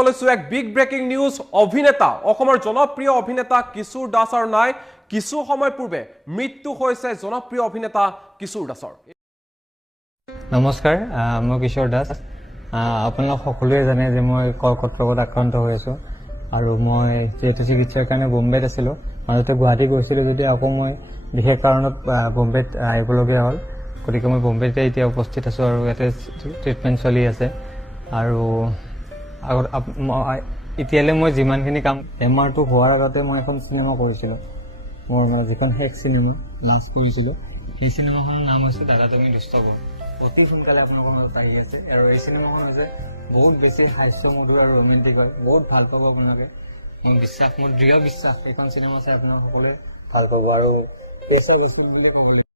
কলৈছো এক big breaking news অভিনেতা অসমৰ জনপ্ৰিয় অভিনেতা কিশোৰ দাসৰ নাই কিছু সময় পূৰ্বে মৃত্যু হৈছে জনপ্ৰিয় অভিনেতা কিশোৰ দাসৰ নমস্কাৰ মই কিশোৰ দাস আপোনালোক সকলোৱে জানে যে মই কৰ্কট ৰোগত আক্ৰান্ত হৈ আছো আৰু মই যেহেতু চিকিৎসাৰ কাৰণে বোম্বেত আছিলো মাজতে গুৱাহাটী গৈছিলো যদি আকৌ মই বিশেষ কাৰণত বোম্বেত আহিবলগীয়া হ'ল গতিকে মই বোম্বেতে এতিয়া উপস্থিত আছো আৰু ইয়াতে ট্ৰিটমেণ্ট চলি আছে আৰু এতিয়ালৈ মই যিমানখিনি কাম এমআৰটো হোৱাৰ আগতে মই এখন চিনেমা কৰিছিলোঁ মোৰ মানে যিখন শেষ চিনেমা লাষ্ট কৰিছিলোঁ সেই চিনেমাখনৰ নাম হৈছে দাদা তুমি দুষ্ট কৰ অতি সোনকালে আপোনালোকৰ মাজত আহি আছে আৰু এই চিনেমাখন হৈছে বহুত বেছি হাস্যমধুৰ আৰু ৰোমেণ্টিক হয় বহুত ভাল পাব আপোনালোকে মোৰ দৃঢ় বিশ্বাস এইখন চিনেমা চাই আপোনালোক সকলোৱে ভাল পাব আৰু পেচা বস্তু বুলি ক'ব